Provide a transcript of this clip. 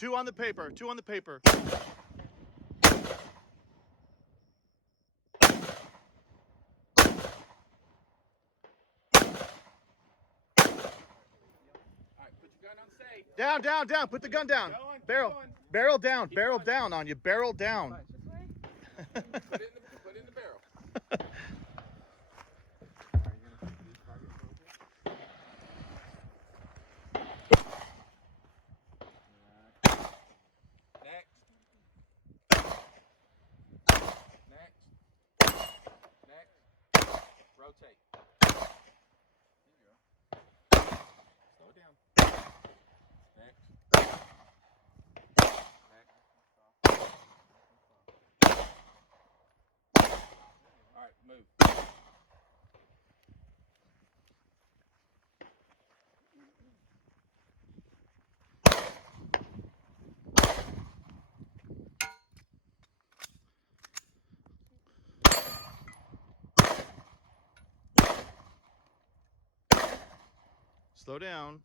Two on the paper. Two on the paper. Down, down, down. Put the gun down. Barrel. Barrel down. Barrel down on you. Barrel down. Put it in the barrel. Next. Next. Next. Rotate. Slow it down. Next. Next. All right, move. Slow down.